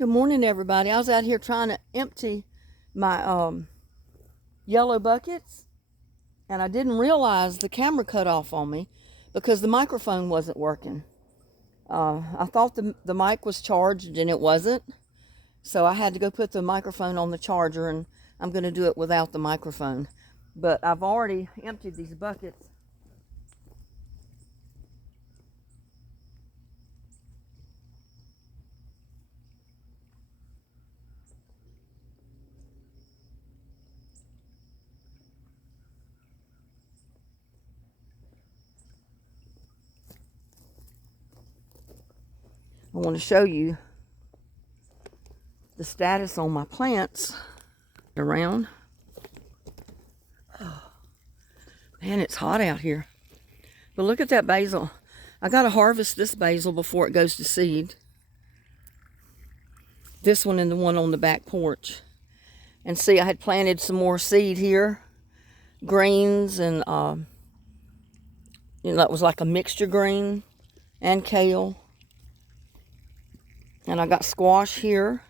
Good morning, everybody. I was out here trying to empty my yellow buckets, and I didn't realize the camera cut off on me because the microphone wasn't working. I thought the mic was charged, and it wasn't, so I had to go put the microphone on the charger, and I'm going to do it without the microphone. But I've already emptied these buckets. I want to show you the status on my plants around. Oh, man, it's hot out here. But look at that basil. I got to harvest this basil before it goes to seed. This one and the one on the back porch. And see, I had planted some more seed here. Greens and, that was like a mixture green and kale. And I got squash here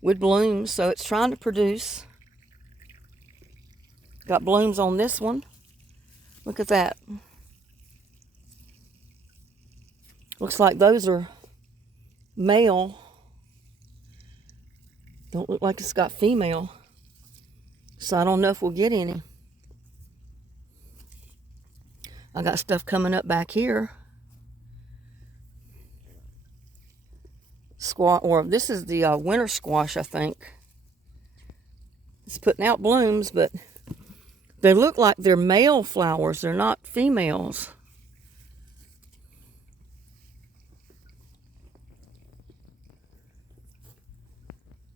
with blooms, so it's trying to produce. Got blooms on this one. Look at that. Looks like those are male. Don't look like it's got female. So I don't know if we'll get any. I got stuff coming up back here. Squash, or this is the winter squash, I think. It's putting out blooms, but they look like they're male flowers. They're not females.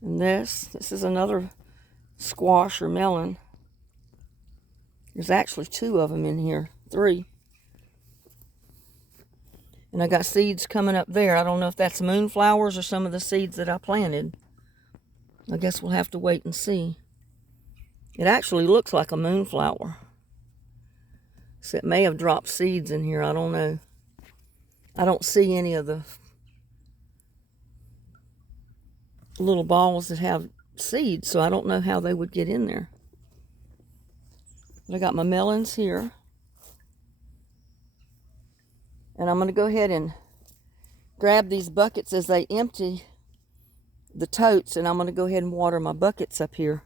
And this is another squash or melon. There's actually 2 of them in here, 3. And I got seeds coming up there. I don't know if that's moonflowers or some of the seeds that I planted. I guess we'll have to wait and see. It actually looks like a moonflower. So it may have dropped seeds in here. I don't know. I don't see any of the little balls that have seeds, so I don't know how they would get in there. But I got my melons here. And I'm going to go ahead and grab these buckets as they empty the totes, and I'm going to go ahead and water my buckets up here.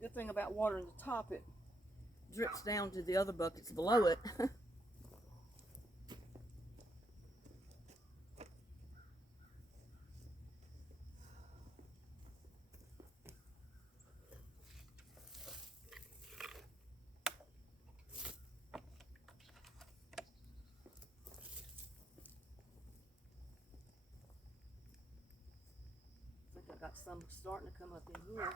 The good thing about watering the top, it drips down to the other buckets below it. I think I got some starting to come up in here.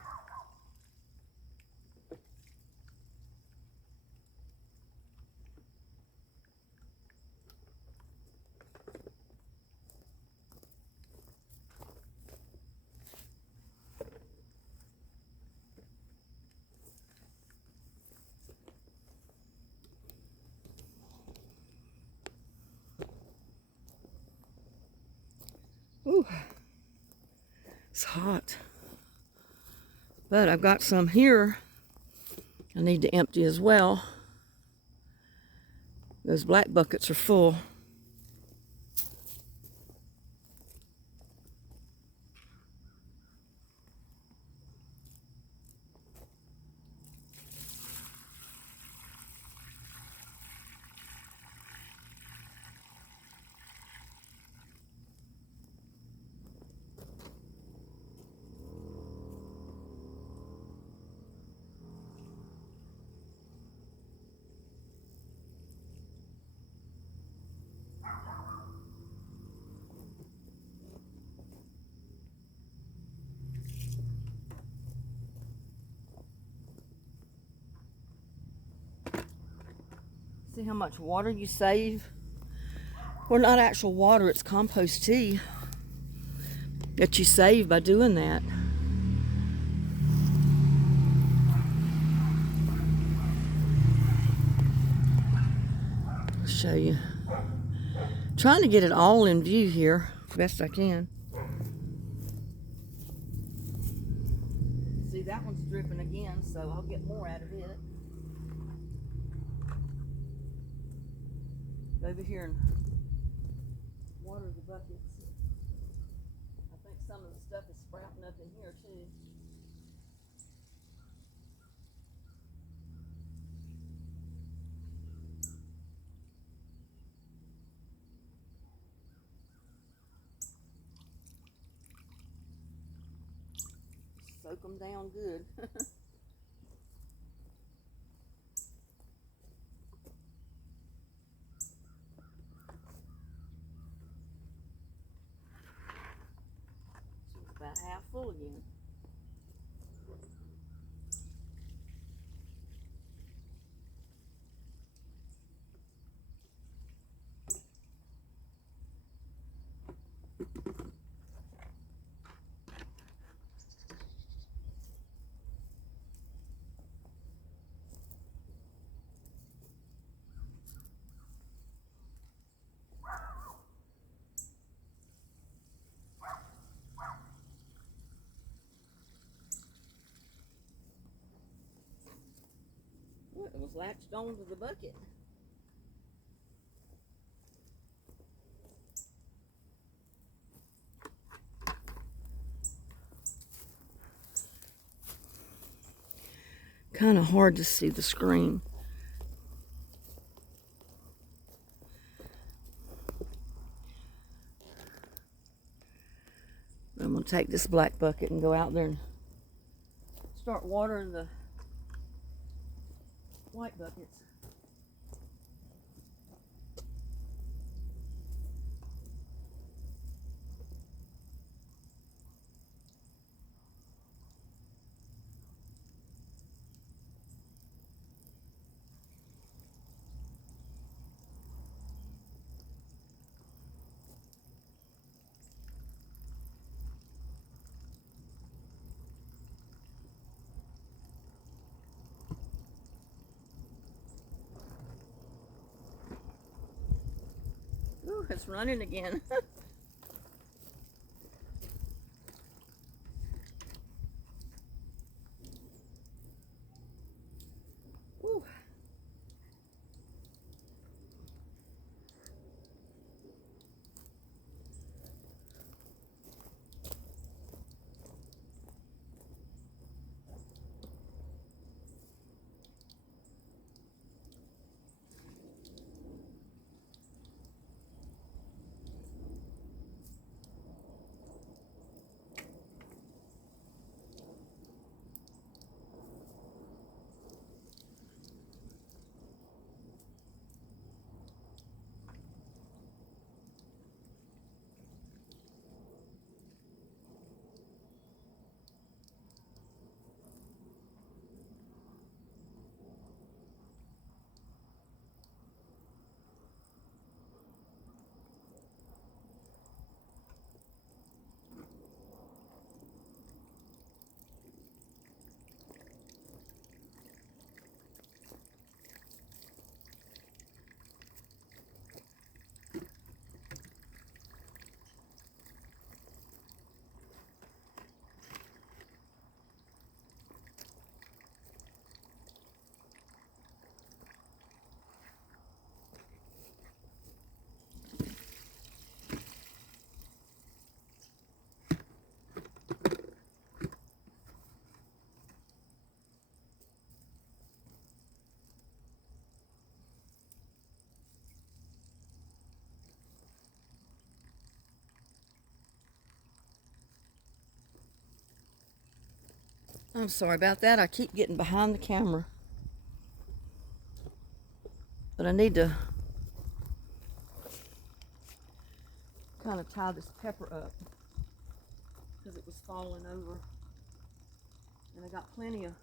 Whew. It's hot. But I've got some here I need to empty as well. Those black buckets are full. See how much water you save? Or not actual water, it's compost tea that you save by doing that. I'll show you. Trying to get it all in view here, best I can. See, that one's dripping again, so I'll get more out of it. Over here and water the buckets. I think some of the stuff is sprouting up in here too. Soak them down good. About half full again. It was latched onto the bucket. Kind of hard to see the screen. I'm going to take this black bucket and go out there and start watering the white buckets. Ooh, it's running again. Ooh. I'm sorry about that. I keep getting behind the camera. But I need to kind of tie this pepper up because it was falling over. And I got plenty of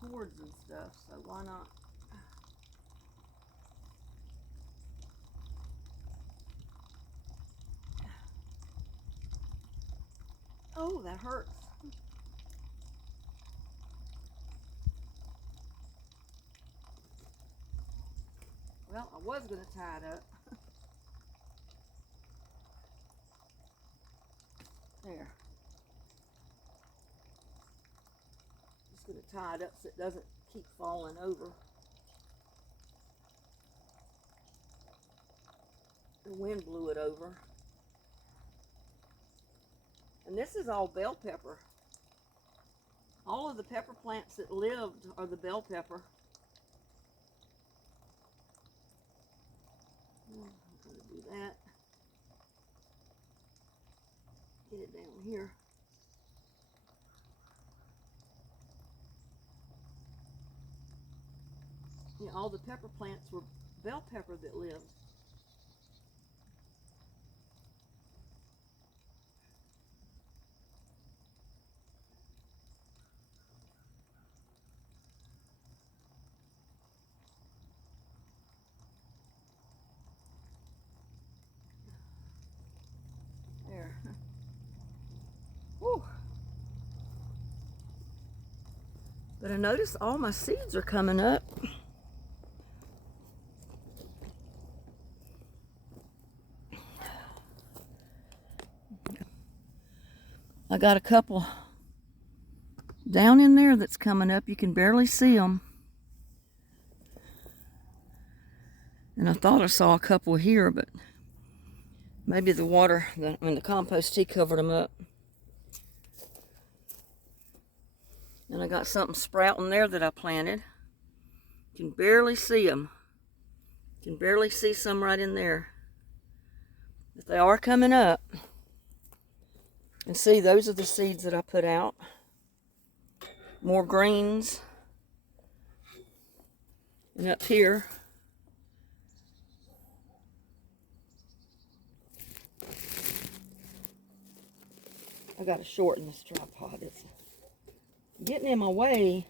cords and stuff, so why not? Oh, that hurts. Well, I was going to tie it up. There. Just going to tie it up so it doesn't keep falling over. The wind blew it over. And this is all bell pepper. All of the pepper plants that lived are the bell pepper. I'm going to do that. Get it down here. Yeah, all the pepper plants were bell pepper that lived. There. Woo. But I notice all my seeds are coming up. I got a couple down in there that's coming up. You can barely see them. And I thought I saw a couple here, but maybe the water, the compost tea covered them up. And I got something sprouting there that I planted. You can barely see them. You can barely see some right in there. But they are coming up. And see, those are the seeds that I put out. More greens. And up here, I gotta shorten this tripod. It's getting in my way.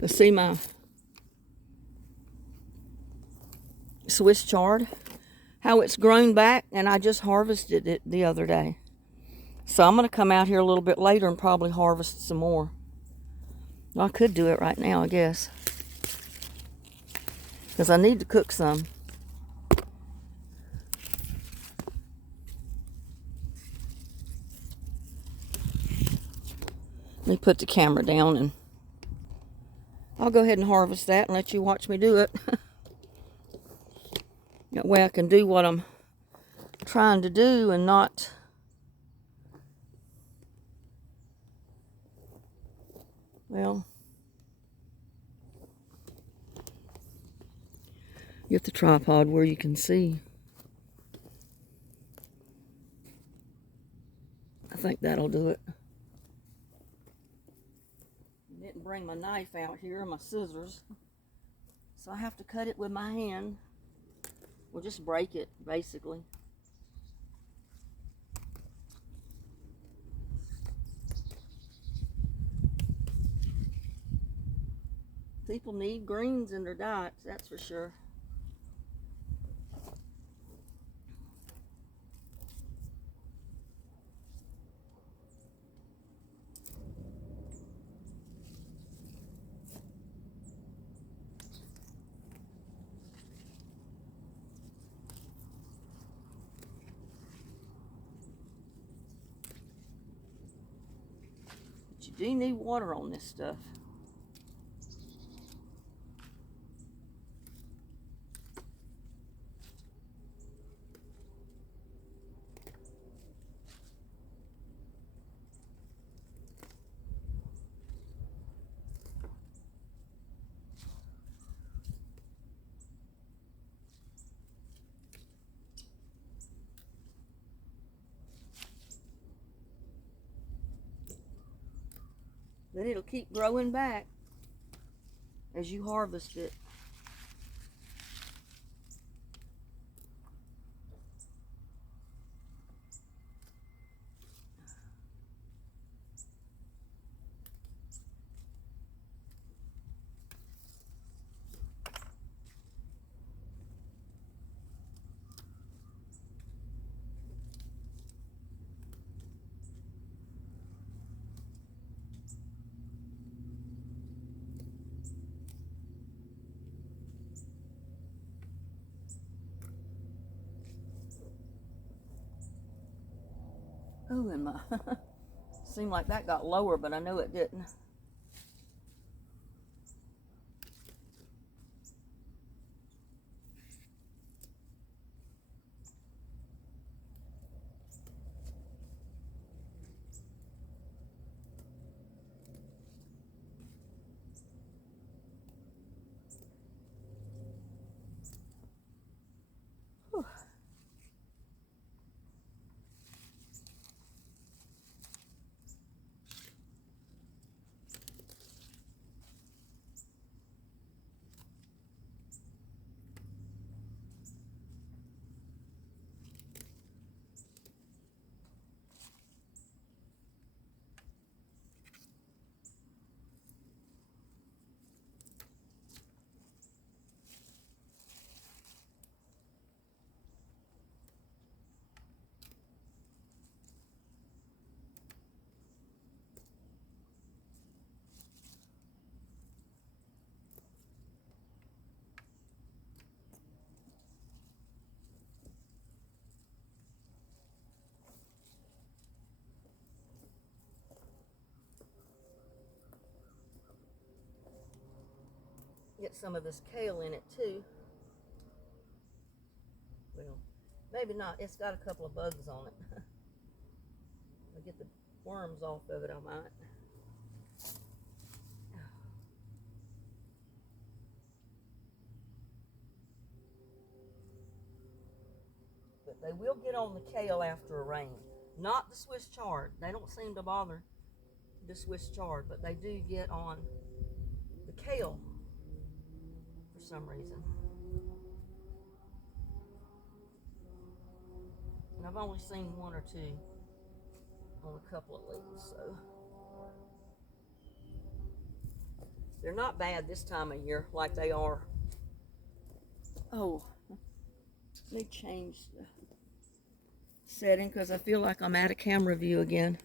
Let's see my Swiss chard, how it's grown back, and I just harvested it the other day. So I'm going to come out here a little bit later and probably harvest some more. I could do it right now, I guess, because I need to cook some. Let me put the camera down and I'll go ahead and harvest that and let you watch me do it. That way I can do what I'm trying to do and not get the tripod where you can see. I think that'll do it. I didn't bring my knife out here, my scissors, so I have to cut it with my hand. Or just break it, basically. People need greens in their diets, that's for sure. But you do need water on this stuff. But it'll keep growing back as you harvest it. Oh, and my seemed like that got lower, but I know it didn't. Whew. Get some of this kale in it too. Well, maybe not. It's got a couple of bugs on it. I'll get the worms off of it, I might. But they will get on the kale after a rain. Not the Swiss chard. They don't seem to bother the Swiss chard, but they do get on the kale for some reason. And I've only seen one or two on a couple of leaves, so they're not bad this time of year like they are. Oh, let me change the setting because I feel like I'm out of camera view again.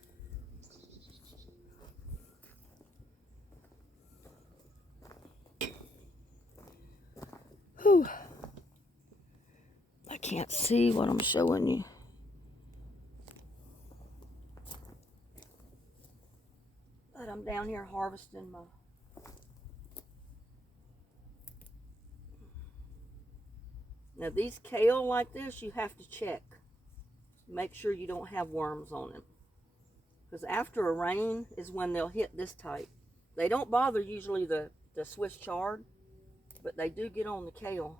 Whew. I can't see what I'm showing you. But I'm down here harvesting my Now these kale like this, you have to check. Make sure you don't have worms on them. Because after a rain is when they'll hit this type. They don't bother usually the Swiss chard, but they do get on the kale.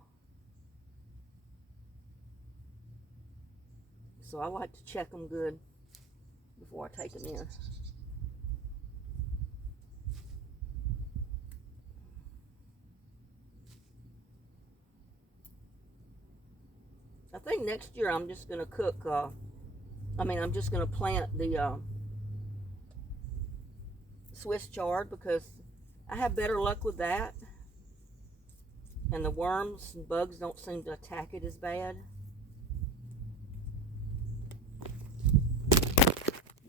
So I like to check them good before I take them in. I think next year I'm just going to cook, I'm just going to plant the Swiss chard because I have better luck with that. And the worms and bugs don't seem to attack it as bad.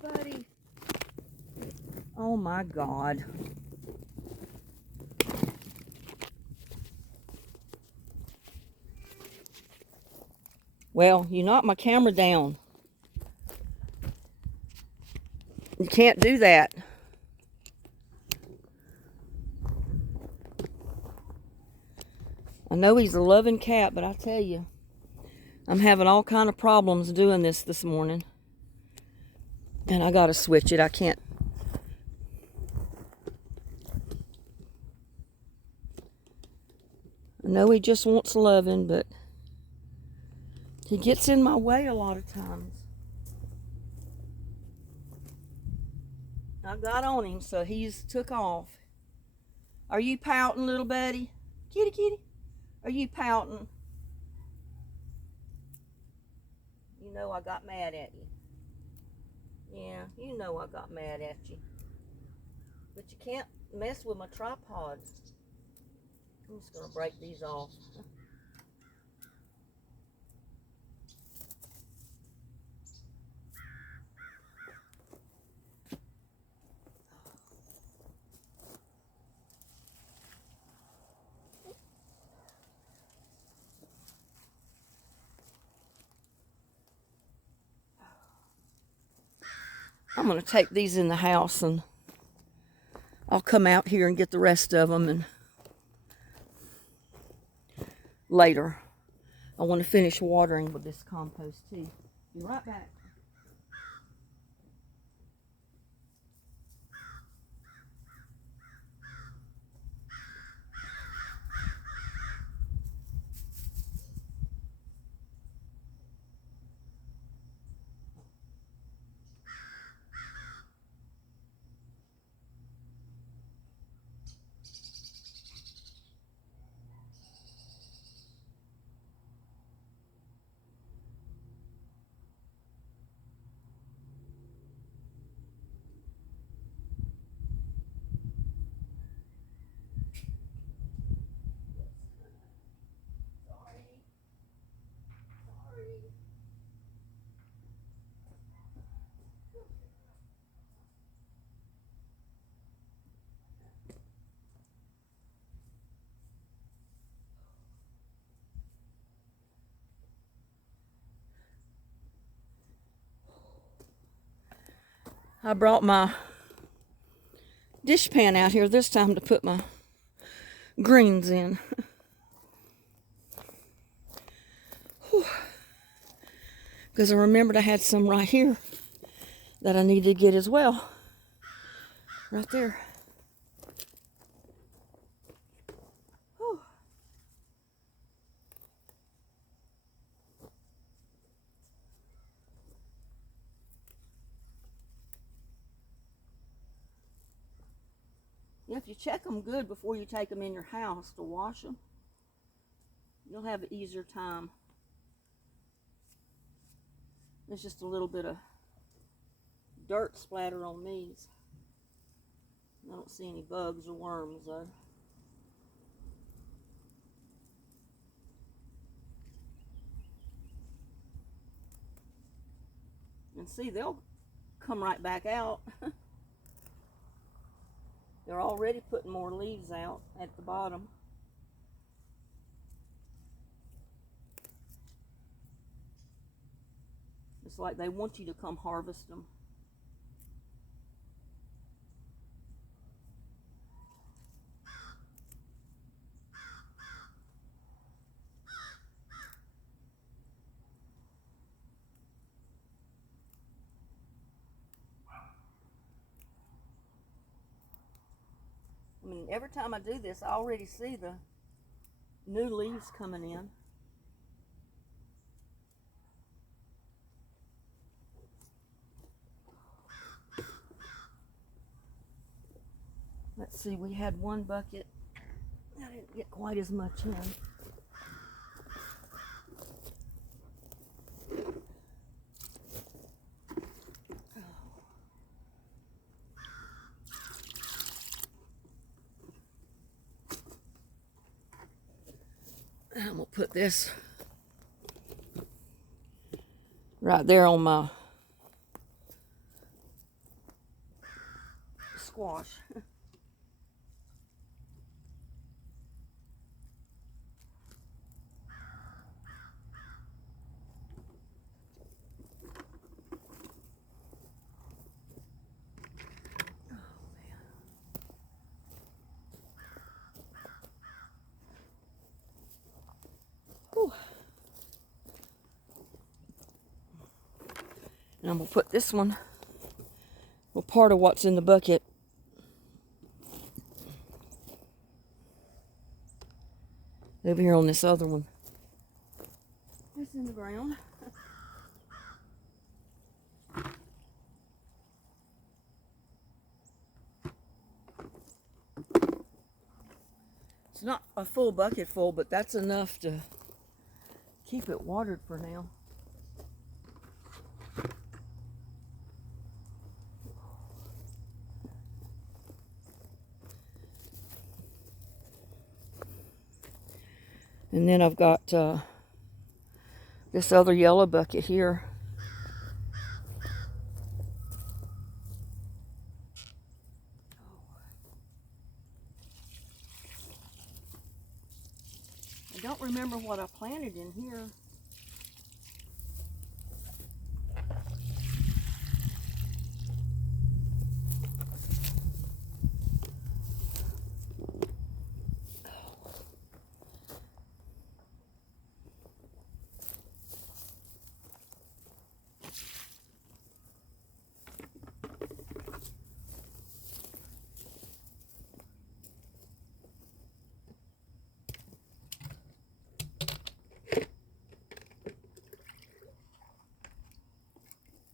Buddy. Oh my God. Well, you knocked my camera down. You can't do that. I know he's a loving cat, but I tell you, I'm having all kind of problems doing this morning. And I gotta switch it. I can't. I know he just wants loving, but he gets in my way a lot of times. I got on him, so he's took off. Are you pouting, little buddy? Kitty, kitty. Are you pouting? You know I got mad at you. Yeah, you know I got mad at you. But you can't mess with my tripod. I'm just going to break these off. I'm going to take these in the house and I'll come out here and get the rest of them and later. I want to finish watering with this compost too. Be right back. I brought my dish pan out here this time to put my greens in. Because I remembered I had some right here that I needed to get as well. Right there. Whew. Yeah, if you check them good before you take them in your house to wash them, you'll have an easier time. There's just a little bit of dirt splatter on these. I don't see any bugs or worms though. And see, they'll come right back out. They're already putting more leaves out at the bottom. It's like they want you to come harvest them. I mean, every time I do this, I already see the new leaves coming in. Let's see, we had one bucket. I didn't get quite as much in. I'm gonna put this right there on my squash. And I'm going to put this one, well, part of what's in the bucket, over here on this other one. It's in the ground. not a full bucket full, but that's enough to keep it watered for now. And then I've got this other yellow bucket here. I don't remember what I planted in here.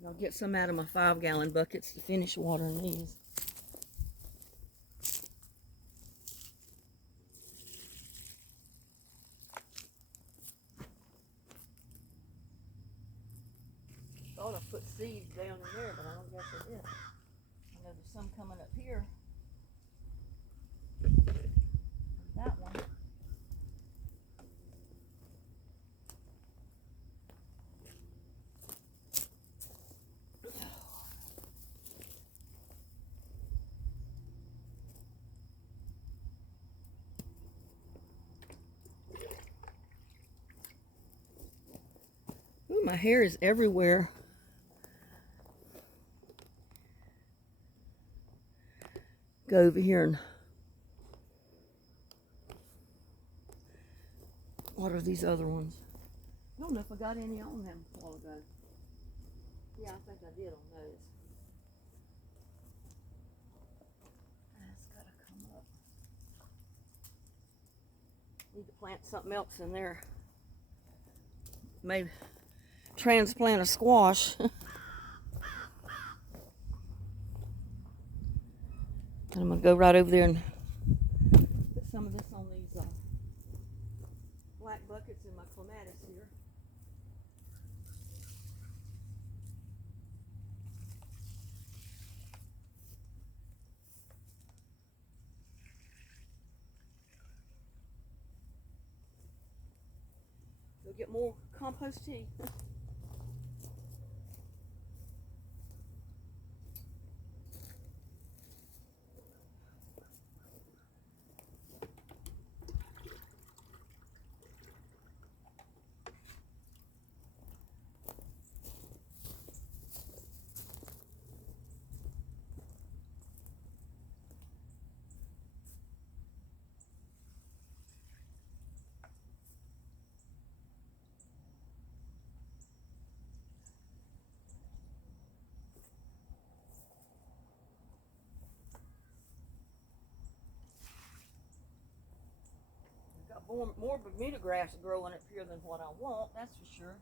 I'll get some out of my 5-gallon buckets to finish watering these. Thought I put seeds down in there, but I don't guess I did. I know there's some coming up here. That one. Ooh, my hair is everywhere. Go over here and what are these other ones? I don't know if I got any on them a while ago. Yeah, I think I did on those. That's gotta come up. Need to plant something else in there. Maybe transplant a squash. And I'm going to go right over there and put some of this on these black buckets in my clematis here. Go get more compost tea. More Bermuda grass growing up here than what I want, that's for sure.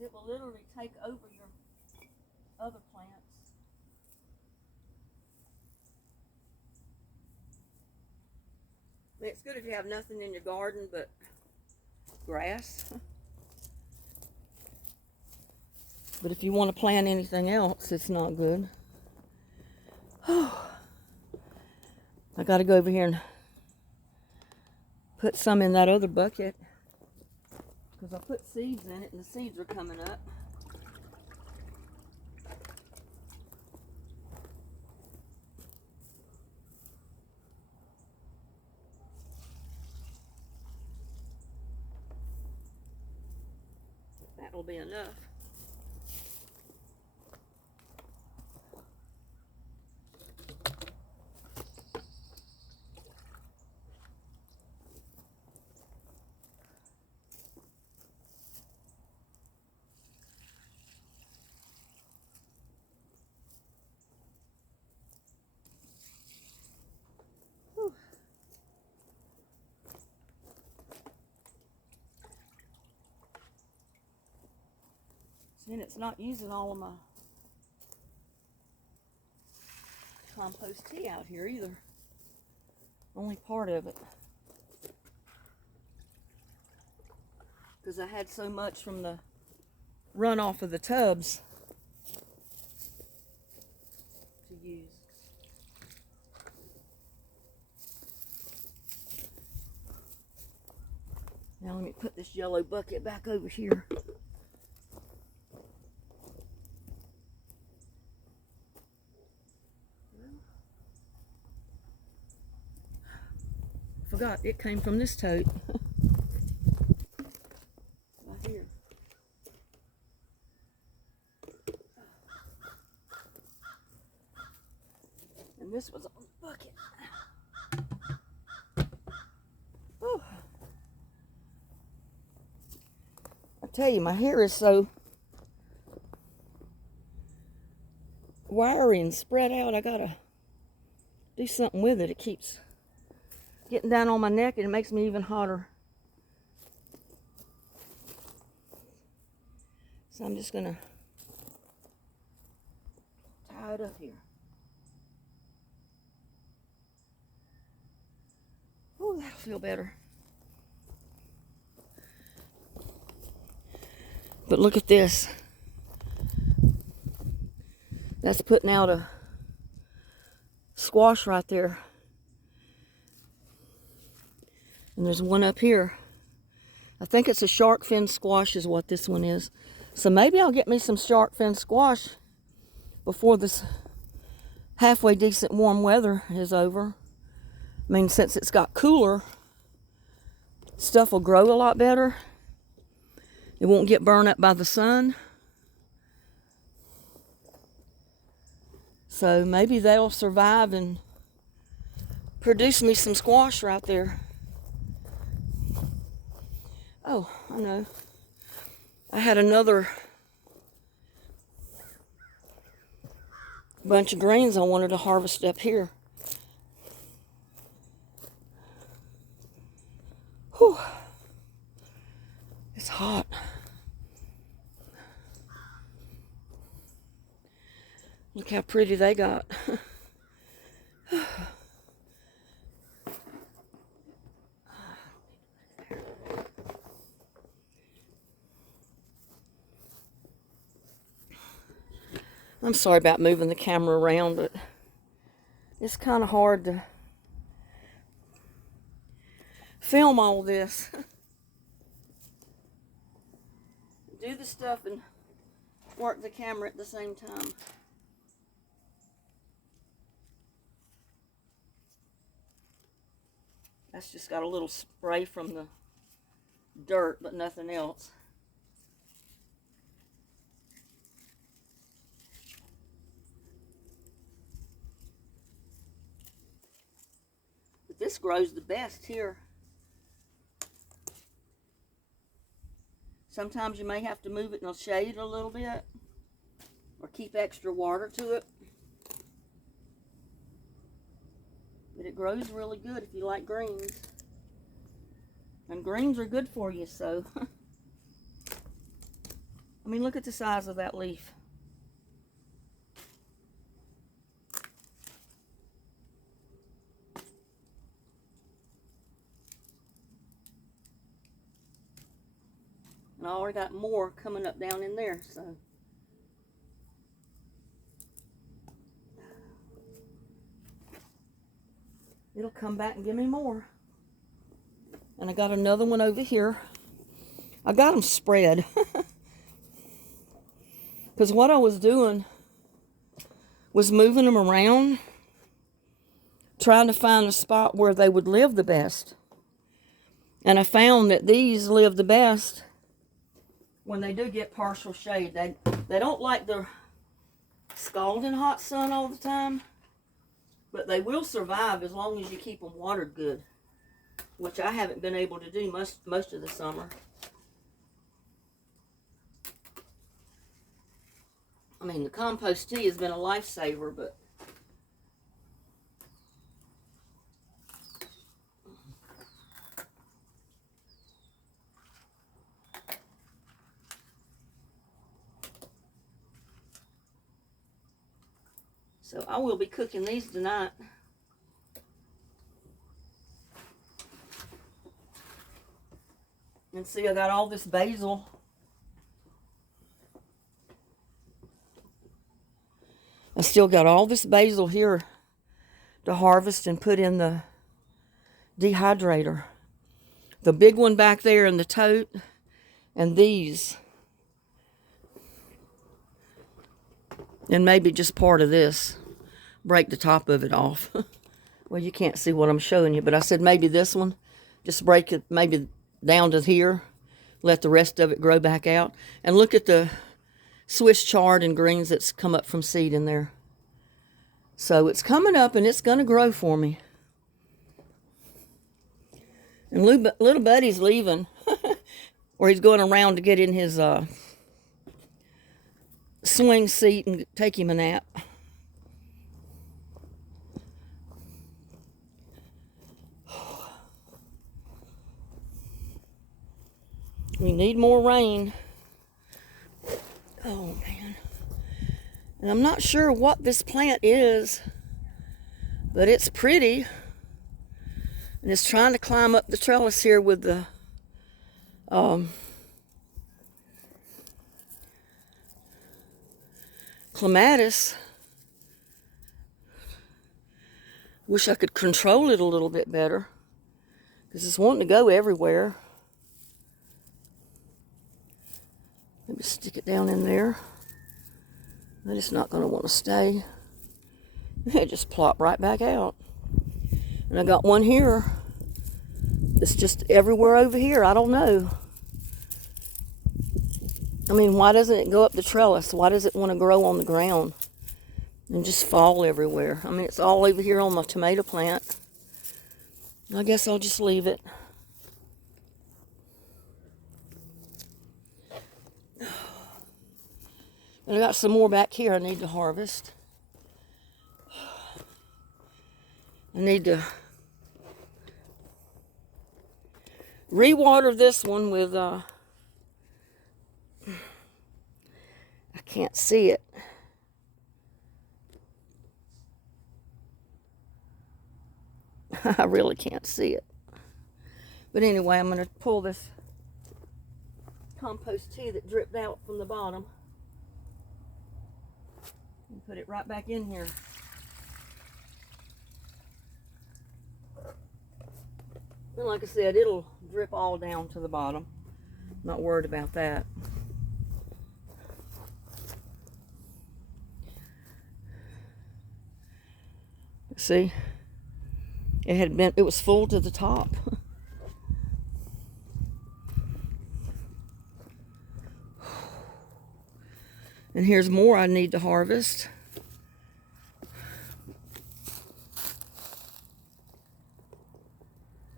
It will literally take over your other plants. I mean, it's good if you have nothing in your garden but grass. But if you want to plant anything else, it's not good. I got to go over here and put some in that other bucket. Because I put seeds in it and the seeds are coming up. That'll be enough. And it's not using all of my compost tea out here either. Only part of it. Because I had so much from the runoff of the tubs to use. Now let me put this yellow bucket back over here. Forgot it came from this tote. Right here. And this was on the bucket. Whew. I tell you, my hair is so wiry and spread out. I gotta do something with it. It keeps getting down on my neck and it makes me even hotter. So I'm just gonna tie it up here. Oh, that'll feel better. But look at this. That's putting out a squash right there. And there's one up here. I think it's a shark fin squash is what this one is. So maybe I'll get me some shark fin squash before this halfway decent warm weather is over. I mean, since it's got cooler, stuff will grow a lot better. It won't get burned up by the sun. So maybe they'll survive and produce me some squash right there. Oh, I know. I had another bunch of greens I wanted to harvest up here. Whew. It's hot. Look how pretty they got. I'm sorry about moving the camera around, but it's kind of hard to film all this. Do the stuff and work the camera at the same time. That's just got a little spray from the dirt, but nothing else. But this grows the best here. Sometimes you may have to move it in the shade a little bit or keep extra water to it. But it grows really good if you like greens. And greens are good for you, so. I mean, look at the size of that leaf. And I already got more coming up down in there, so. It'll come back and give me more. And I got another one over here. I got them spread. Because what I was doing was moving them around, trying to find a spot where they would live the best. And I found that these live the best when they do get partial shade. They don't like the scalding hot sun all the time, but they will survive as long as you keep them watered good, which I haven't been able to do most of the summer. I mean, the compost tea has been a lifesaver, but So I will be cooking these tonight. And see, I got all this basil. I still got all this basil here to harvest and put in the dehydrator. The big one back there in the tote, and these. And maybe just part of this. Break the top of it off. Well, you can't see what I'm showing you, but I said maybe this one. Just break it maybe down to here. Let the rest of it grow back out. And look at the Swiss chard and greens that's come up from seed in there. So it's coming up and it's going to grow for me. And little buddy's leaving. Or he's going around to get in his swing seat and take him a nap. We need more rain. Oh, man. And I'm not sure what this plant is, but it's pretty. And it's trying to climb up the trellis here with the clematis. Wish I could control it a little bit better, because it's wanting to go everywhere. Let me stick it down in there. But it's not going to want to stay. It just plopped right back out. And I got one here. It's just everywhere over here. I don't know. I mean, why doesn't it go up the trellis? Why does it want to grow on the ground and just fall everywhere? I mean, it's all over here on my tomato plant. I guess I'll just leave it. And I got some more back here I need to harvest. I need to re-water this one with, I can't see it. I really can't see it. But anyway, I'm going to pull this compost tea that dripped out from the bottom and put it right back in here. And like I said, it'll drip all down to the bottom. Not worried about that. See? It was full to the top. And here's more I need to harvest.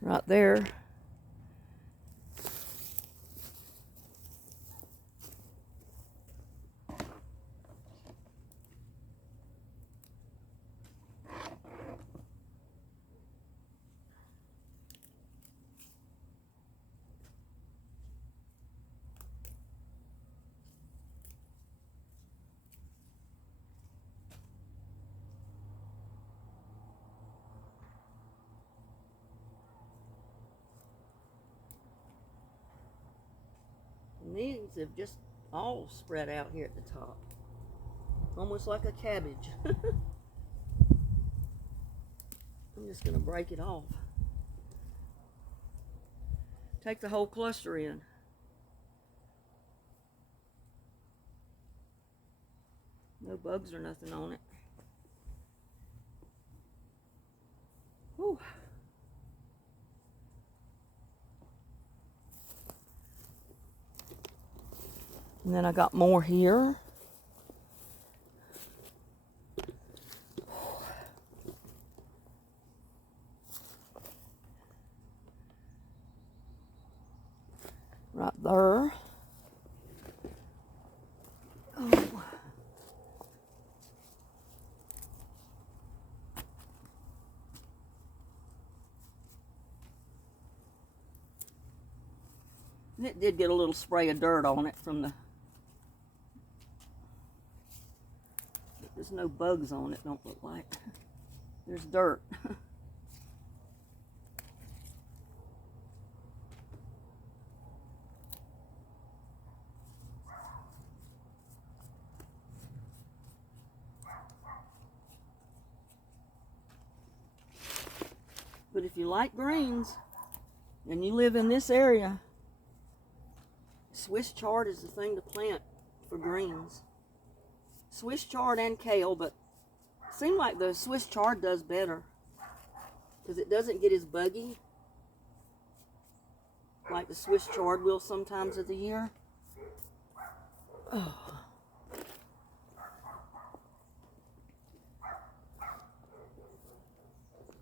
Right there. And these have just all spread out here at the top. Almost like a cabbage. I'm just going to break it off. Take the whole cluster in. No bugs or nothing on it. Whew. And then I got more here. Right there. Oh. And it did get a little spray of dirt on it from the There's no bugs on it, don't look like. There's dirt. But if you like greens and you live in this area, Swiss chard is the thing to plant for greens. Swiss chard and kale, but it seems like the Swiss chard does better because it doesn't get as buggy like the Swiss chard will sometimes of the year. Oh.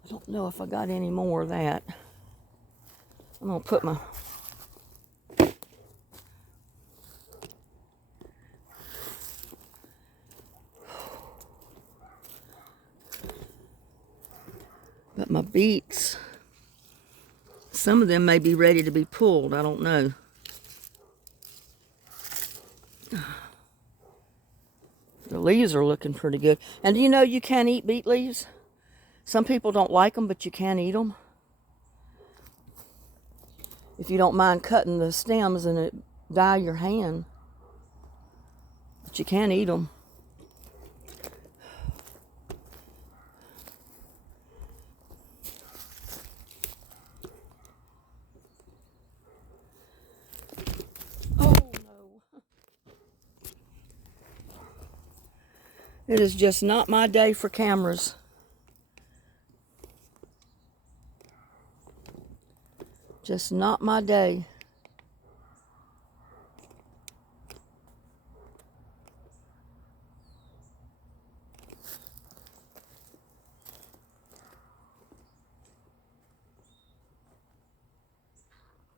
I don't know if I got any more of that. I'm going to put my beets, some of them may be ready to be pulled. I don't know. The leaves are looking pretty good. And do you know you can eat beet leaves? Some people don't like them, but you can eat them. If you don't mind cutting the stems and it dye your hand. But you can eat them. It is just not my day for cameras. Just not my day.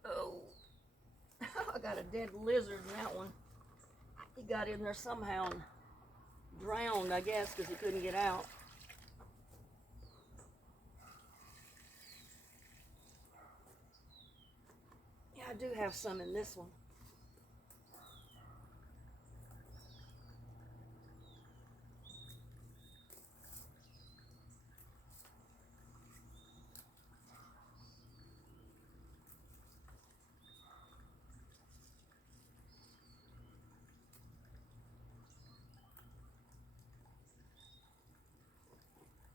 Oh, I got a dead lizard in that one. He got in there somehow and drowned, I guess, because he couldn't get out. Yeah, I do have some in this one.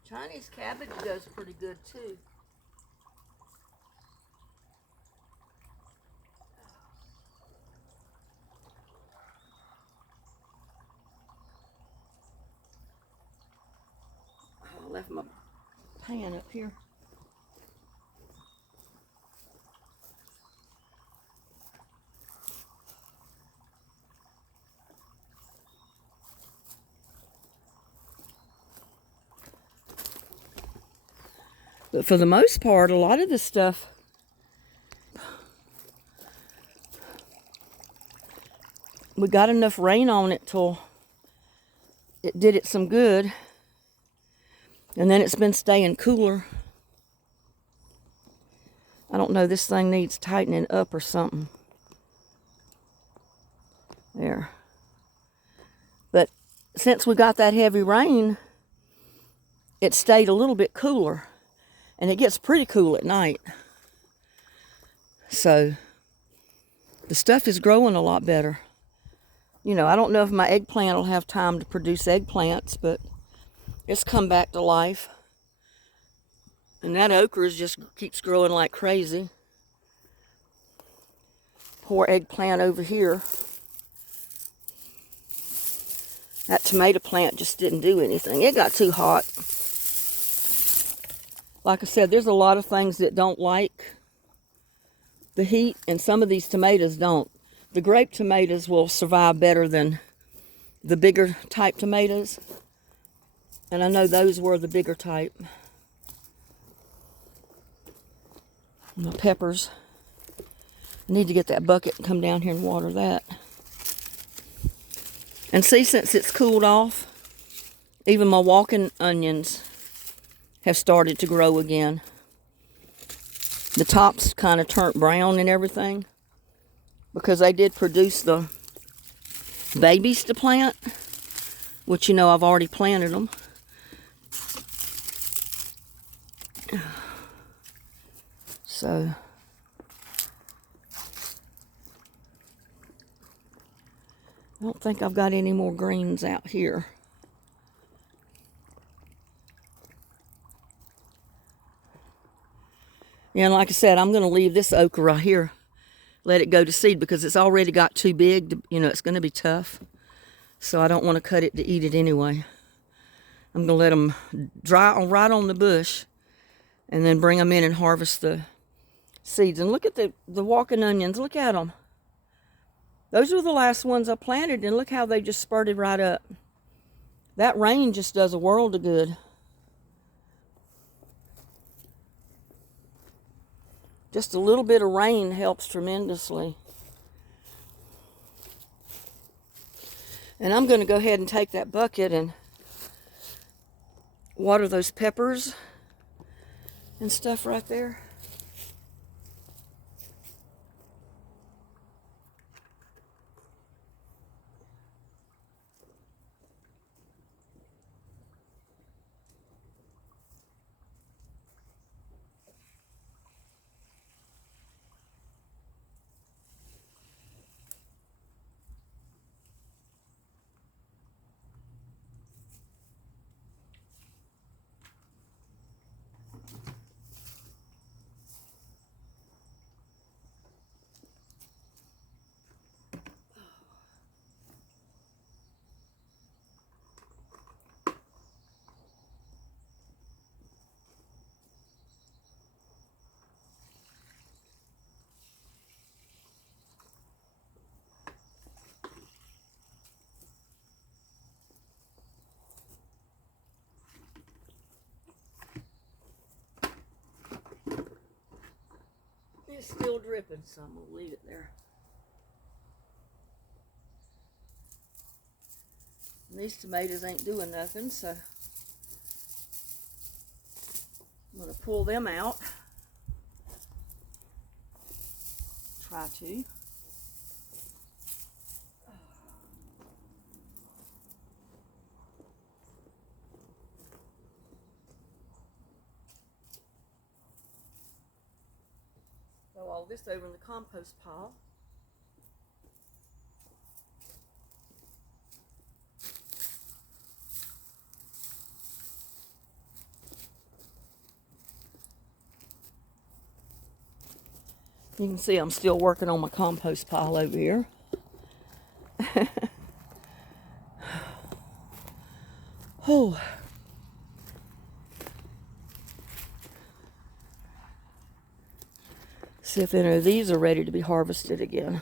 Chinese cabbage does pretty good too. I left my pan up here. But for the most part, a lot of this stuff we got enough rain on it till it did it some good. And then it's been staying cooler. I don't know, this thing needs tightening up or something. There. But since we got that heavy rain, it stayed a little bit cooler. And it gets pretty cool at night. So the stuff is growing a lot better. You know, I don't know if my eggplant will have time to produce eggplants, but it's come back to life. And that okra just keeps growing like crazy. Poor eggplant over here. That tomato plant just didn't do anything. It got too hot. Like I said, there's a lot of things that don't like the heat, and some of these tomatoes don't. The grape tomatoes will survive better than the bigger type tomatoes. And I know those were the bigger type. My peppers. I need to get that bucket and come down here and water that. And see, since it's cooled off, even my walking onions have started to grow again. The tops kind of turned brown and everything because they did produce the babies to plant. which you know I've already planted them. So I don't think I've got any more greens out here. Yeah, and like I said, I'm going to leave this okra right here, let it go to seed, because it's already got too big to, you know, it's going to be tough. So I don't want to cut it to eat it anyway. I'm going to let them dry right on the bush and then bring them in and harvest the seeds. And look at the walking onions. Look at them. Those were the last ones I planted, and look how they just spurted right up. That rain just does a world of good. Just a little bit of rain helps tremendously. And I'm going to go ahead and take that bucket and water those peppers and stuff right there. It's still dripping, so I'm going to leave it there. And these tomatoes ain't doing nothing, so I'm going to pull them out. Try to. Throw all this over in the compost pile. You can see I'm still working on my compost pile over here. Oh. See if any of these are ready to be harvested again.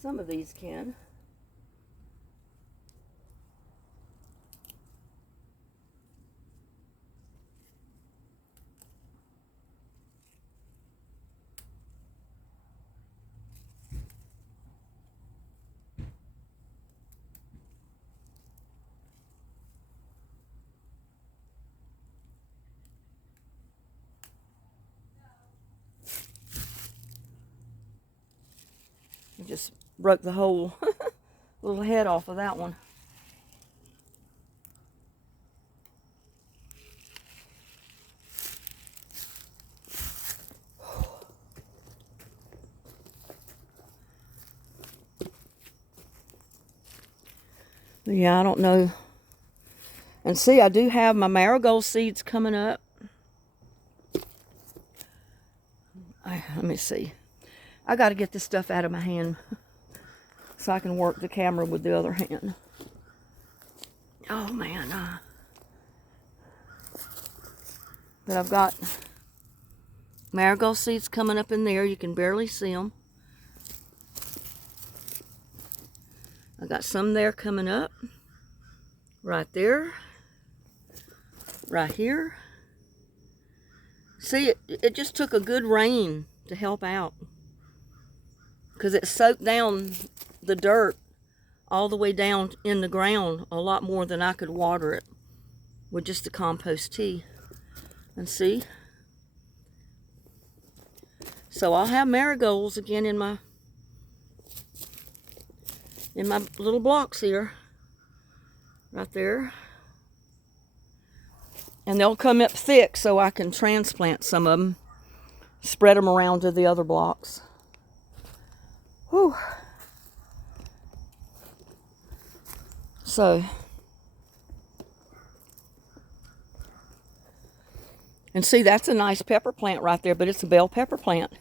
Some of these can. I just broke the whole little head off of that one. Yeah, I don't know. And see, I do have my marigold seeds coming up. Let me see. I got to get this stuff out of my hand so I can work the camera with the other hand. Oh, man. But I've got marigold seeds coming up in there. You can barely see them. I got some there coming up. Right there. Right here. See, it just took a good rain to help out. Because it soaked down the dirt all the way down in the ground a lot more than I could water it with just the compost tea. And see? So I'll have marigolds again in my in my little blocks here. Right there. And they'll come up thick so I can transplant some of them. Spread them around to the other blocks. Whew. So. And see, that's a nice pepper plant right there, but it's a bell pepper plant.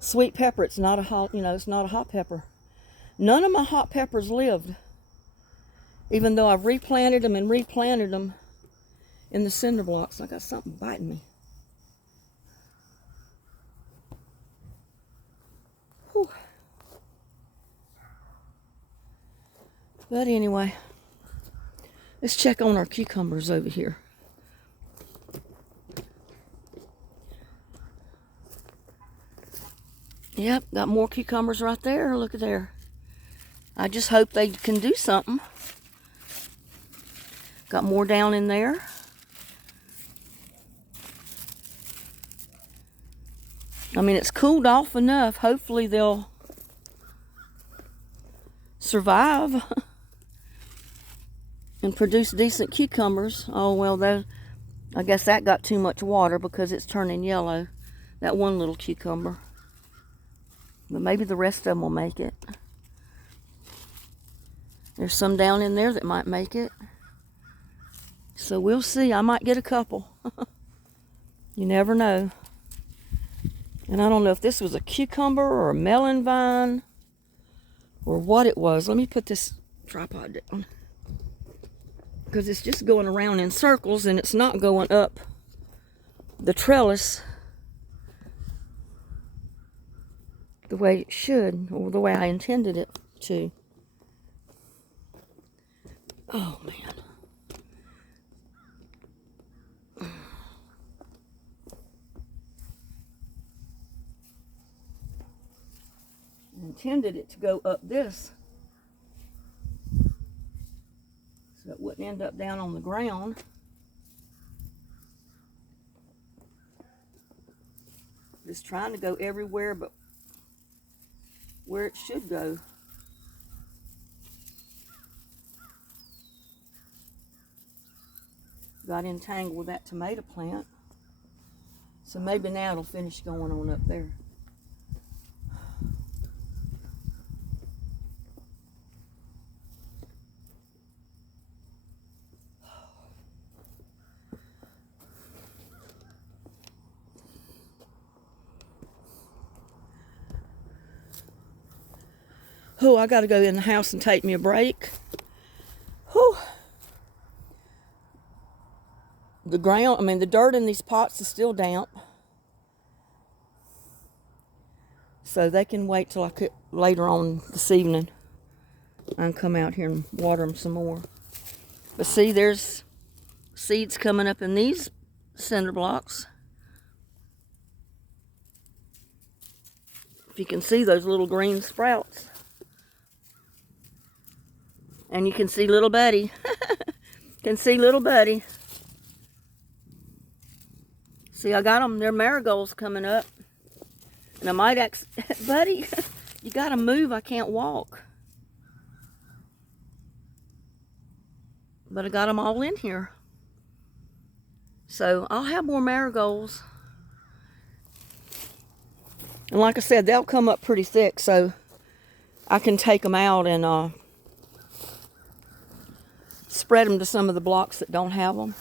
Sweet pepper, it's not a hot, it's not a hot pepper. None of my hot peppers lived, even though I've replanted them and replanted them in the cinder blocks. I got something biting me. Whew. But anyway, let's check on our cucumbers over here. Yep, got more cucumbers right there. Look at there. I just hope they can do something. Got more down in there. I mean, it's cooled off enough. Hopefully they'll survive and produce decent cucumbers. Oh, well, I guess that got too much water because it's turning yellow. That one little cucumber. But maybe the rest of them will make it. There's some down in there that might make it. So we'll see. I might get a couple. You never know. And I don't know if this was a cucumber or a melon vine or what it was. Let me put this tripod down. Because it's just going around in circles and it's not going up the trellis the way it should, or the way I intended it to. Oh, man. I intended it to go up this, so it wouldn't end up down on the ground. Just trying to go everywhere but where it should go. Got entangled with that tomato plant. So maybe now it'll finish going on up there. Oh, I gotta go in the house and take me a break. Whew. The dirt in these pots is still damp. So they can wait till I could later on this evening. I can come out here and water them some more. But see, there's seeds coming up in these cinder blocks. If you can see those little green sprouts. And you can see little Buddy. Can see little Buddy. See, I got them. They're marigolds coming up. And I might ask, Buddy, you got to move. I can't walk. But I got them all in here. So I'll have more marigolds. And like I said, they'll come up pretty thick. So I can take them out and spread them to some of the blocks that don't have them.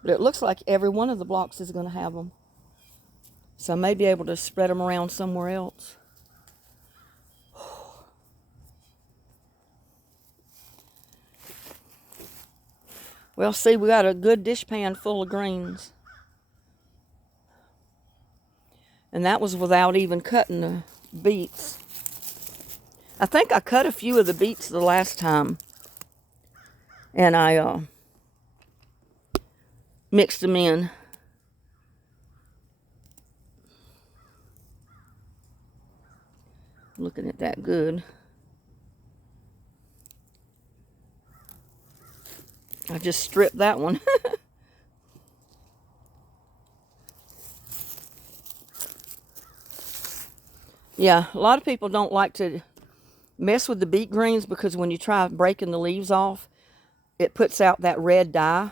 But it looks like every one of the blocks is going to have them. So I may be able to spread them around somewhere else. Well, see, we got a good dishpan full of greens. And that was without even cutting the beets. I think I cut a few of the beets the last time. And I mixed them in. Looking at that good. I just stripped that one. Yeah, a lot of people don't like to mess with the beet greens, because when you try breaking the leaves off, it puts out that red dye,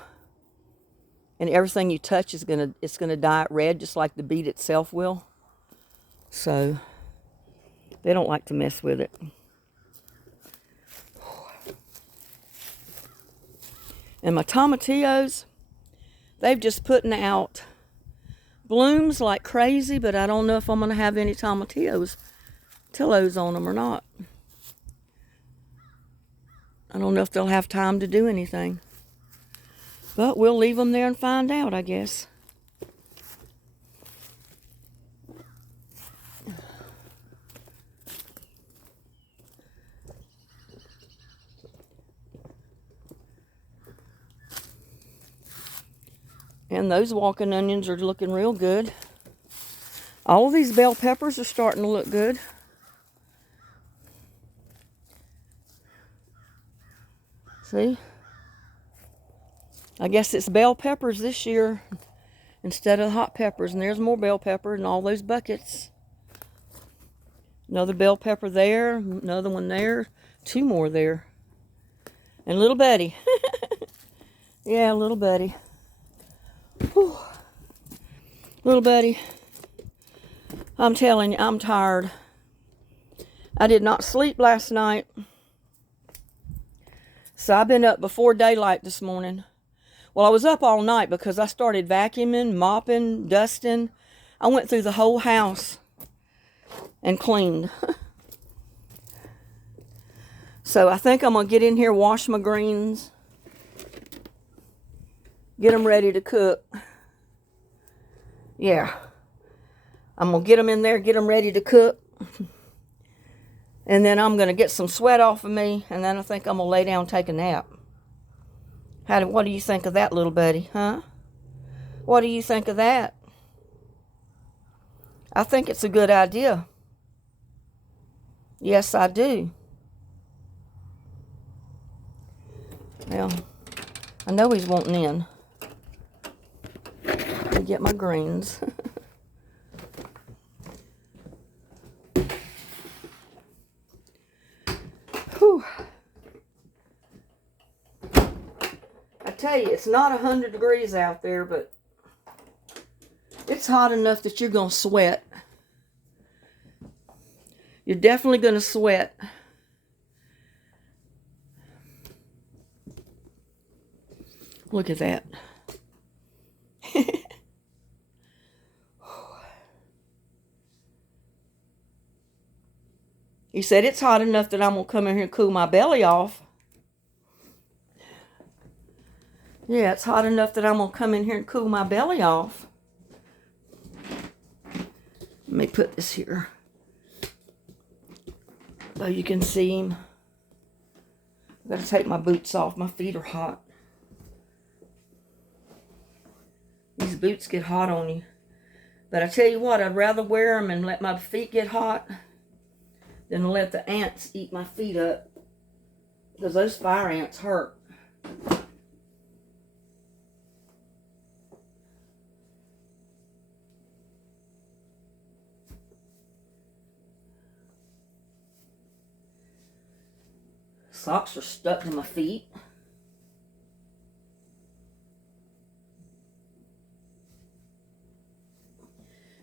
and everything you touch is gonna dye it red, just like the beet itself will. So they don't like to mess with it. And my tomatillos, they've just putting out blooms like crazy, but I don't know if I'm gonna have any tomatillos on them or not. I don't know if they'll have time to do anything. But we'll leave them there and find out, I guess. And those walking onions are looking real good. All of these bell peppers are starting to look good. See? I guess it's bell peppers this year instead of hot peppers. And there's more bell pepper in all those buckets. Another bell pepper there, another one there, 2 more there. And little Betty. Yeah, little Betty. Whew. Little Betty, I'm telling you, I'm tired. I did not sleep last night. So I've been up before daylight this morning. Well, I was up all night because I started vacuuming, mopping, dusting. I went through the whole house and cleaned. So I think I'm going to get in here, wash my greens, get them ready to cook. Yeah. I'm going to get them in there, get them ready to cook. And then I'm going to get some sweat off of me, and then I think I'm going to lay down and take a nap. What do you think of that, little buddy, huh? What do you think of that? I think it's a good idea. Yes, I do. Well, I know he's wanting in. Let me get my greens. Whew. I tell you, it's not 100 degrees out there, but it's hot enough that you're going to sweat. You're definitely going to sweat. Look at that. He said it's hot enough that I'm going to come in here and cool my belly off. Yeah, it's hot enough that I'm going to come in here and cool my belly off. Let me put this here so you can see him. I've got to take my boots off. My feet are hot. These boots get hot on you. But I tell you what, I'd rather wear them and let my feet get hot than let the ants eat my feet up. Because those fire ants hurt. Socks are stuck to my feet.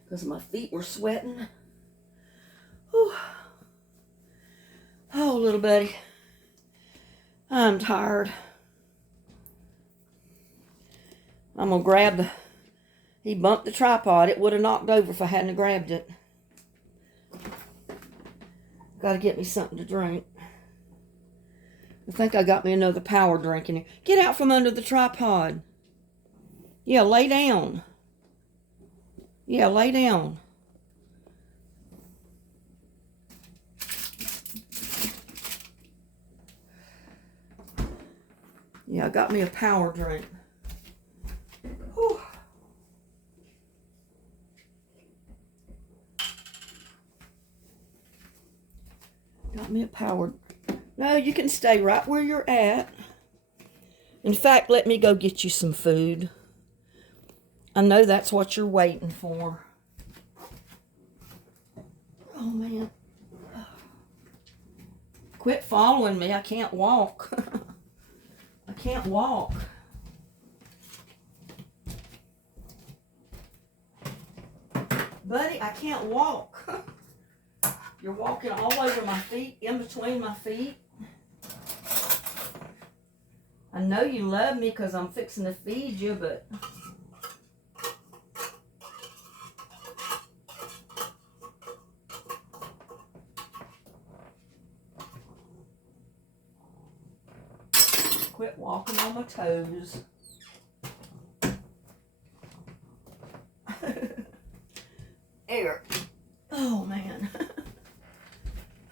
Because my feet were sweating. Whew. Oh, little buddy. I'm tired. I'm going to grab the... He bumped the tripod. It would have knocked over if I hadn't grabbed it. Got to get me something to drink. I think I got me another power drink in here. Get out from under the tripod. Yeah, lay down. Yeah, lay down. Yeah, I got me a power drink. Whew. Got me a power. No, you can stay right where you're at. In fact, let me go get you some food. I know that's what you're waiting for. Oh, man. Quit following me. I can't walk. I can't walk. Buddy, I can't walk. You're walking all over my feet, in between my feet. I know you love me because I'm fixing to feed you, but... Quit walking on my toes. There. Oh, man.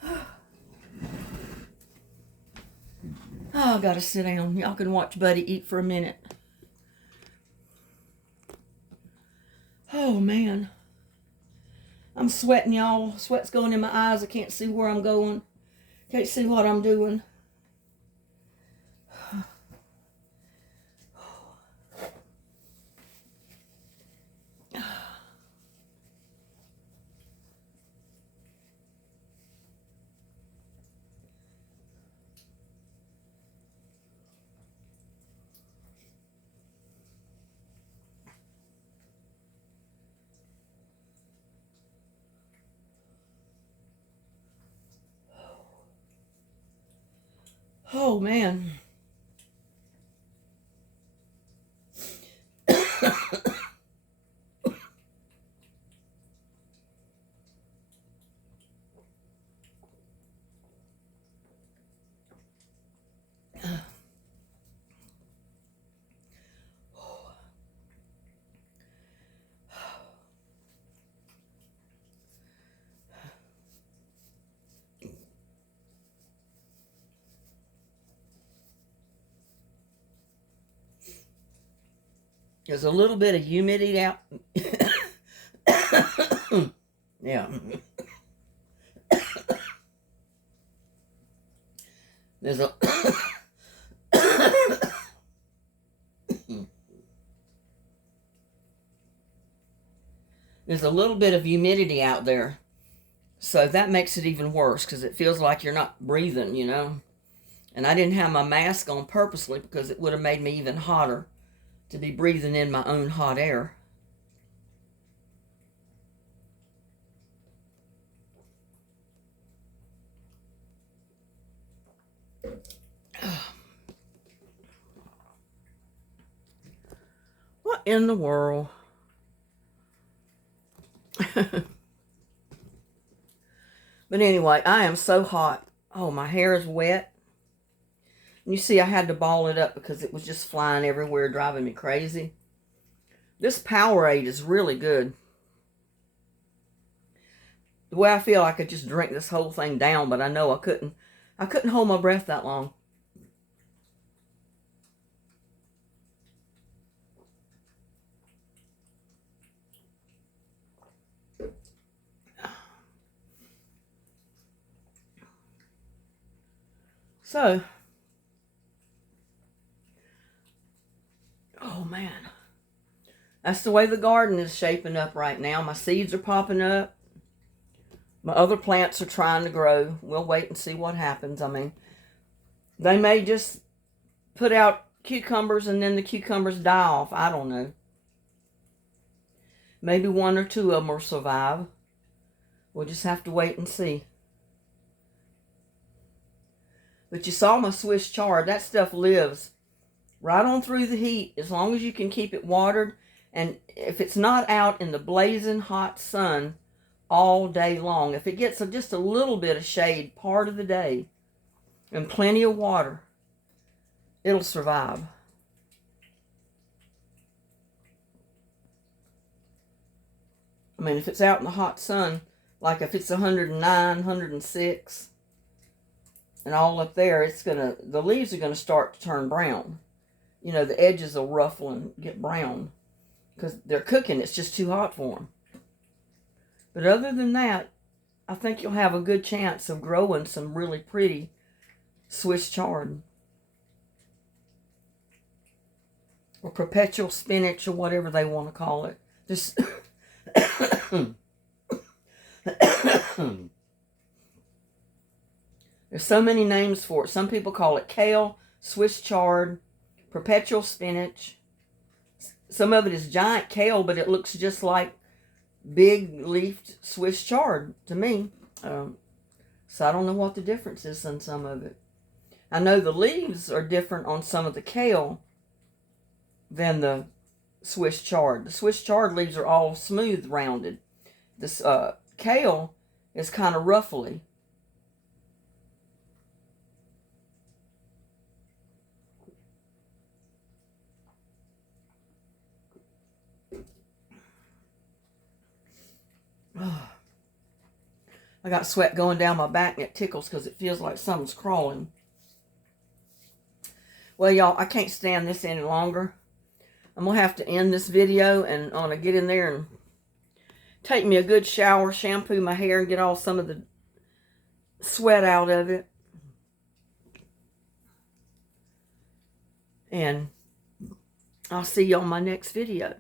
Oh, I gotta sit down. Y'all can watch Buddy eat for a minute. Oh, man. I'm sweating, y'all. Sweat's going in my eyes. I can't see where I'm going. Can't see what I'm doing. Oh, man. There's a little bit of humidity out. Yeah. There's a there's a little bit of humidity out there. So that makes it even worse because it feels like you're not breathing, you know. And I didn't have my mask on purposely because it would have made me even hotter to be breathing in my own hot air. What in the world? But anyway, I am so hot. Oh, my hair is wet. And you see, I had to ball it up because it was just flying everywhere, driving me crazy. This Powerade is really good. The way I feel, I could just drink this whole thing down, but I know I couldn't. I couldn't hold my breath that long. So, oh man, that's the way the garden is shaping up right now. My seeds are popping up. My other plants are trying to grow. We'll wait and see what happens. I mean, they may just put out cucumbers and then the cucumbers die off. I don't know. Maybe one or two of them will survive. We'll just have to wait and see. But you saw my Swiss chard. That stuff lives right on through the heat as long as you can keep it watered. And if it's not out in the blazing hot sun all day long, if it gets just a little bit of shade part of the day and plenty of water, it'll survive. I mean, if it's out in the hot sun, like if it's 109, 106, and all up there, the leaves are gonna start to turn brown. You know, the edges will ruffle and get brown because they're cooking. It's just too hot for them. But other than that, I think you'll have a good chance of growing some really pretty Swiss chard. Or perpetual spinach or whatever they want to call it. Just There's so many names for it. Some people call it kale, Swiss chard, perpetual spinach. Some of it is giant kale, but it looks just like big leafed Swiss chard to me. So I don't know what the difference is in some of it. I know the leaves are different on some of the kale than the Swiss chard. The Swiss chard leaves are all smooth, rounded. This kale is kind of ruffly. I got sweat going down my back and it tickles because it feels like something's crawling. Well, y'all, I can't stand this any longer. I'm going to have to end this video and I'm going to get in there and take me a good shower, shampoo my hair, and get all some of the sweat out of it. And I'll see you on my next video.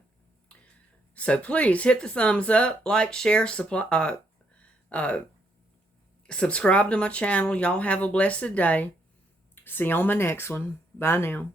So please hit the thumbs up, like, share, subscribe to my channel. Y'all have a blessed day. See you on my next one. Bye now.